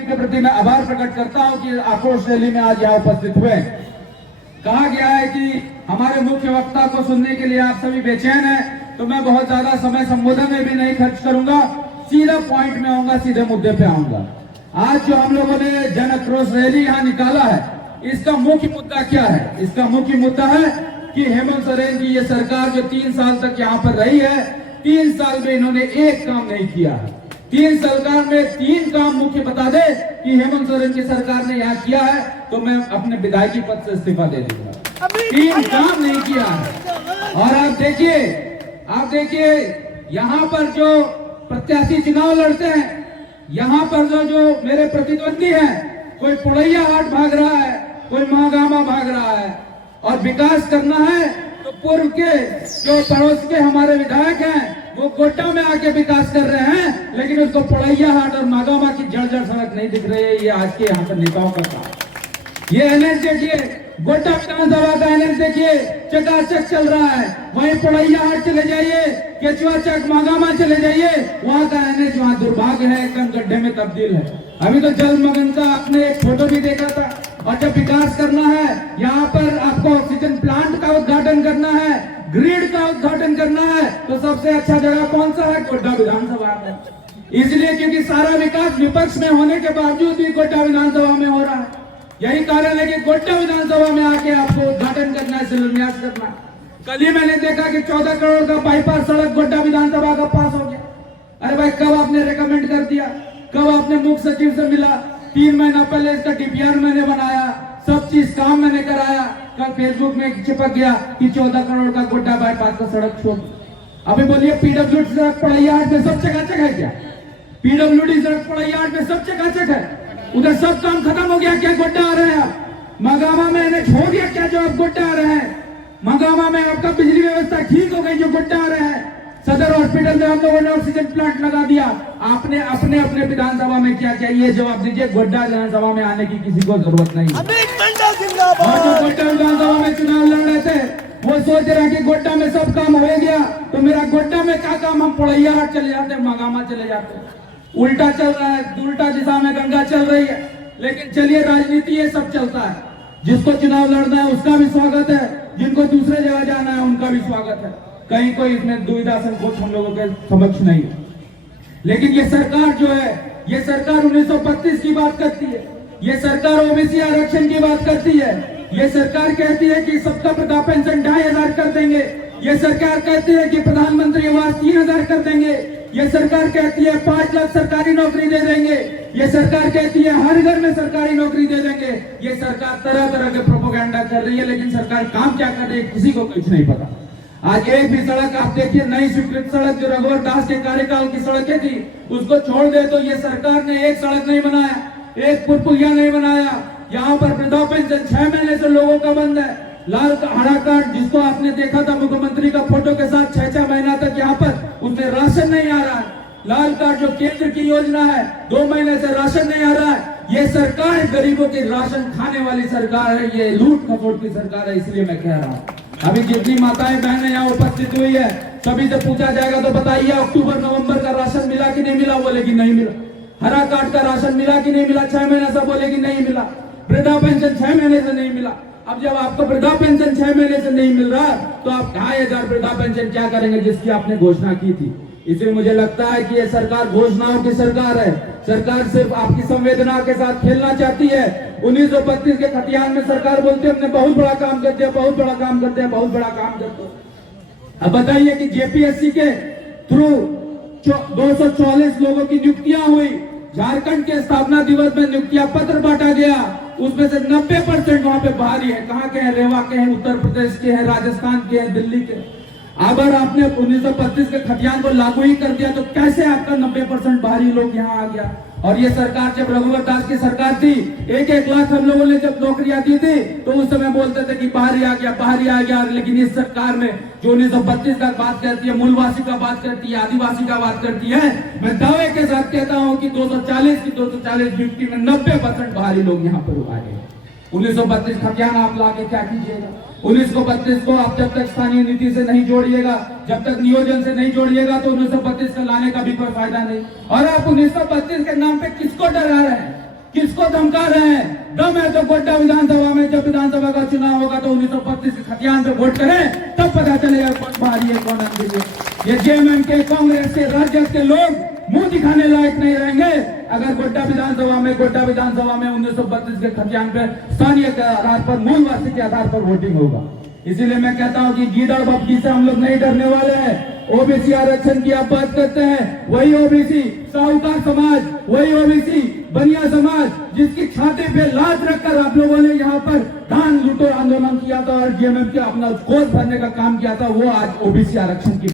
के प्रति मैं आभार प्रकट करता हूं कि आक्रोश रैली में आज यहाँ उपस्थित हुए। कहा गया है कि हमारे मुख्य वक्ता को सुनने के लिए आप सभी बेचैन हैं, तो मैं बहुत ज्यादा समय संबोधन में भी नहीं खर्च करूंगा, सीधा पॉइंट में आऊंगा, सीधे मुद्दे पे आऊंगा। आज जो हम लोगों ने जन आक्रोश रैली यहाँ निकाला है, इसका मुख्य मुद्दा क्या है? इसका मुख्य मुद्दा है कि हेमंत सोरेन की ये सरकार जो 3 साल तक यहाँ पर रही है, 3 साल में इन्होंने एक काम नहीं किया। 3 सरकार में 3 काम मुख्य बता दे कि हेमंत सोरेन की सरकार ने यहाँ किया है, तो मैं अपने विधायकी पद से इस्तीफा दे दूंगा। 3 काम नहीं किया है। और आप देखिए यहाँ पर जो प्रत्याशी चुनाव लड़ते हैं, यहाँ पर जो मेरे प्रतिद्वंदी हैं, कोई पुड़ैया हाट भाग रहा है, कोई महागामा भाग रहा है, और विकास करना है तो पूर्व के जो पड़ोस के हमारे विधायक हैं वो गोड्डा में आके विकास कर रहे हैं, लेकिन उसको पुड़ैया हाट और महागामा की जड़ सड़क नहीं दिख रही है। ये आज के यहाँ पर नेताओं का काम। ये एनएच देखिए, गोड्डा विधानसभा का एनएच देखिए, चकाचक चल रहा है। वहीं पुड़ैया हाट चले जाइए, केचुआ चक महागामा चले जाइए, वहाँ का एनएच वहाँ दुर्भाग्य है, एकदम गड्ढे में तब्दील है। अभी तो जलमग्न का आपने एक फोटो भी देखा था। और जब विकास करना है, यहाँ पर आपको ऑक्सीजन प्लांट का उद्घाटन करना है, ग्रिड का उद्घाटन करना है, तो सबसे अच्छा जगह कौन सा है? गोड्डा विधानसभा है। इसलिए क्योंकि सारा विकास विपक्ष में होने के बावजूद भी गोड्डा विधानसभा में हो रहा है। यही कारण है कि गोड्डा विधानसभा में आके आपको उद्घाटन करना है, शिलान्यास करना है। कल ही मैंने देखा कि 14 करोड़ का बाईपास सड़क गोड्डा विधानसभा का पास हो गया। अरे भाई, कब आपने रिकमेंड कर दिया? कब आपने मुख्य सचिव से मिला? 3 महीना पहले इसका डीपीआर मैंने बनाया, सब चीज काम मैंने कराया। कल फेसबुक में चिपक गया कि 14 करोड़ का गोड्डा बाईपास का सड़क छोड़। अभी बोलिए, पीडब्ल्यूडी सड़क पुड़ैया हाट में सब चकाचक है क्या? पीडब्ल्यूडी सड़क पुड़ैया हाट में सब चकाचक है? उधर सब काम खत्म हो गया क्या? गोड्डा आ रहे हैं आप? महागामा में एनएच हो गया क्या जो आप गोड्डा आ रहे हैं? महागामा में आपका बिजली व्यवस्था ठीक हो गई जो गोड्डा आ रहे हैं? सदर हॉस्पिटल में हम लोगों ने ऑक्सीजन प्लांट लगा दिया। आपने अपने विधानसभा में क्या किया? ये जवाब दीजिए। गोड्डा विधानसभा में आने की किसी को जरूरत नहीं। और जो गोड्डा विधानसभा में चुनाव लड़ रहे थे, वो सोच रहे कि गोड्डा में सब काम हो गया, तो मेरा गोड्डा में क्या काम? हम पुड़ैया हाट चले जाते, महागामा चले जाते। उल्टा चल रहा है, उल्टा दिशा में गंगा चल रही है। लेकिन चलिए, राजनीति ये सब चलता है। जिसको चुनाव लड़ना है उसका भी स्वागत है, जिनको दूसरे जगह जाना है उनका भी स्वागत है। कहीं कोई इसमें दुविधा संकोच हम लोगों के समक्ष नहीं है। लेकिन ये सरकार जो है, ये सरकार 1932 की बात करती है, ये सरकार ओबीसी आरक्षण की बात करती है, ये सरकार कहती है कि सबका वृद्धा पेंशन 2500 कर देंगे, ये सरकार कहती है कि प्रधानमंत्री आवास 3000 कर देंगे, ये सरकार कहती है 5 लाख सरकारी नौकरी दे देंगे, ये सरकार कहती है हर घर में सरकारी नौकरी दे देंगे। ये सरकार तरह तरह के प्रोपेगेंडा कर रही है, लेकिन सरकार काम क्या कर रही है किसी को कुछ नहीं पता। आज एक भी सड़क आप देखिए, नई स्वीकृत सड़क जो रघुवर दास के कार्यकाल की सड़कें थी, उसको छोड़ दे तो ये सरकार ने एक सड़क नहीं बनाया, एक पुलिया नहीं बनाया। यहाँ पर वृद्धा पेंशन 6 महीने से लोगों का बंद है। लाल हरा कार्ड जिसको आपने देखा था मुख्यमंत्री का फोटो के साथ, 6 महीना तक यहाँ पर उसमें राशन नहीं आ रहा है। लाल कार्ड जो केंद्र की योजना है, 2 महीने से राशन नहीं आ रहा है। ये सरकार गरीबों के राशन खाने वाली सरकार है, ये लूट खसोट की सरकार है। इसलिए मैं कह रहा हूँ, अभी जितनी माताएं बहनें यहाँ उपस्थित हुई है, सभी से पूछा जाएगा तो बताइए, अक्टूबर नवंबर का राशन मिला कि नहीं मिला? बोलेगी नहीं मिला। हरा कार्ड का राशन मिला कि नहीं मिला? 6 महीने से बोलेगी नहीं मिला। वृद्धा पेंशन 6 महीने से नहीं मिला। अब जब आपको वृद्धा पेंशन 6 महीने से नहीं मिल रहा, तो आप 2500 वृद्धा पेंशन क्या करेंगे जिसकी आपने घोषणा की थी? इसलिए मुझे लगता है कि ये सरकार घोषणाओं की सरकार है। सरकार सिर्फ आपकी संवेदना के साथ खेलना चाहती है। 1932 के खतियान में सरकार बोलती है हमने बहुत बड़ा काम कर दिया, बहुत बड़ा काम करते हैं, बहुत बड़ा काम करते हैं। अब बताइए कि जेपीएससी के थ्रू 244 लोगों की नियुक्तियां हुई। झारखंड के स्थापना दिवस में नियुक्तियां पत्र बांटा गया, उसमें से 90% वहां पे बाहरी है। कहाँ के हैं? रेवा के हैं, उत्तर प्रदेश के हैं, राजस्थान के हैं, दिल्ली के। अगर आपने 1932 के खतियान को लागू ही कर दिया तो कैसे आपका 90% बाहरी लोग यहाँ आ गया? और ये सरकार जब रघुवर दास की सरकार थी, 1-1 लाख हम लोगों ने जब नौकरियां दी थी, तो उस समय बोलते थे कि बाहरी आ गया, बाहरी आ गया। लेकिन इस सरकार में जो 1932 का बात करती है, मूलवासी का बात करती है, आदिवासी का बात करती है, मैं दावे के साथ कहता हूँ कि 240 नियुक्ति में 90% बाहरी लोग यहाँ पर आ गए। 1932 खतियान आप लाके क्या कीजिएगा? 1932 को आप जब तक स्थानीय नीति से नहीं जोड़िएगा, जब तक नियोजन से नहीं जोड़िएगा, तो 1932 का लाने का भी कोई फायदा नहीं। और आप 1932 के नाम पे किसको डरा रहे हैं? किसको धमका रहे हैं? दम है तो गोड्डा विधानसभा में जब विधानसभा का चुनाव होगा तो 1932 के खतियान पे वोट करें, तब पता चलेगा कौन भारी है कौन अंधी है। ये जेएमएम के कांग्रेस के राज्य के लोग मुंह दिखाने लायक नहीं रहेंगे अगर गोड्डा विधानसभा में 1932 के खतियान पे स्थानीय के आधार पर, मूलवासी के आधार पर वोटिंग होगा। इसीलिए मैं कहता हूं कि गीदड़ बप्पी से हम लोग नहीं डरने वाले हैं। ओबीसी आरक्षण की आप बात करते हैं, वही ओबीसी साहूकार समाज, वही ओबीसी बनिया समाज जिसकी छाती पे लात रखकर आप लोगों ने यहाँ पर धान लूटो आंदोलन किया था और जेएमएम के अपना कोष भरने का काम किया था, वो आज ओबीसी आरक्षण की